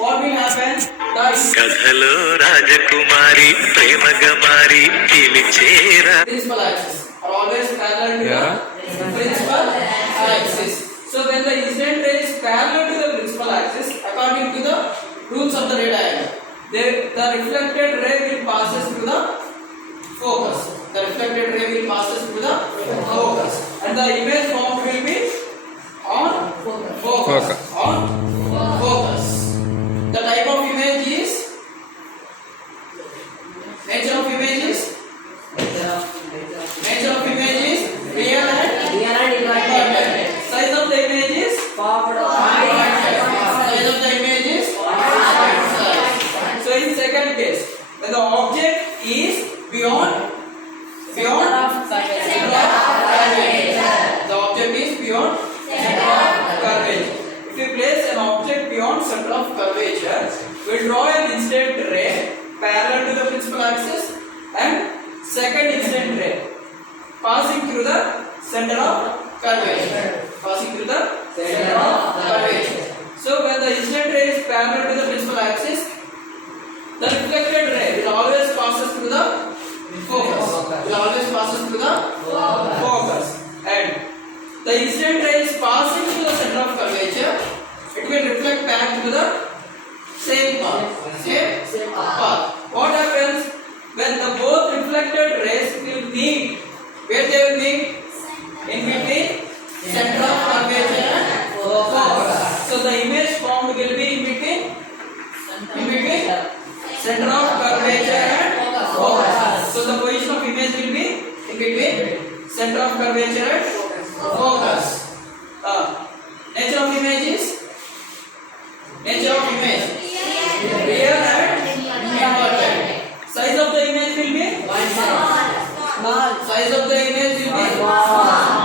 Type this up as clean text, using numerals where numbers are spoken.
what will happen? కథలో రాజకుమారి ప్రేమ గమారి పిలిచేరా Principal axis are always parallel to the principal axis. So when the incident ray is parallel to the principal axis, according to the rules of the ray diagram, the reflected ray will passes through the focus. The reflected ray will passes through the focus, and the image formed will be on focus. On focus. The type of image is nature of image is real and inverted. Size of the image is forward. Size of the image is forward. So in second case, when the object is beyond center of curvature. The object is beyond center of curvature. If we place an object beyond center of curvature, we draw an incident ray parallel to the principal axis and second incident ray passing through the center of curvature. Passing through the center of curvature. So when the incident ray is parallel to the principal axis, the reflected ray will always passes through the focus. Will always passes through the focus. And the incident ray is passing through the center of curvature. It will reflect back to the same path. Same path. What happens when the both reflected rays will meet? Where they will meet? In between center of curvature and focus. So the image formed will be in between center of curvature and focus. So the position of image will be in between center of curvature and focus. Nature of image is real and inverted. Size of the image will be small. Size of the image will be small.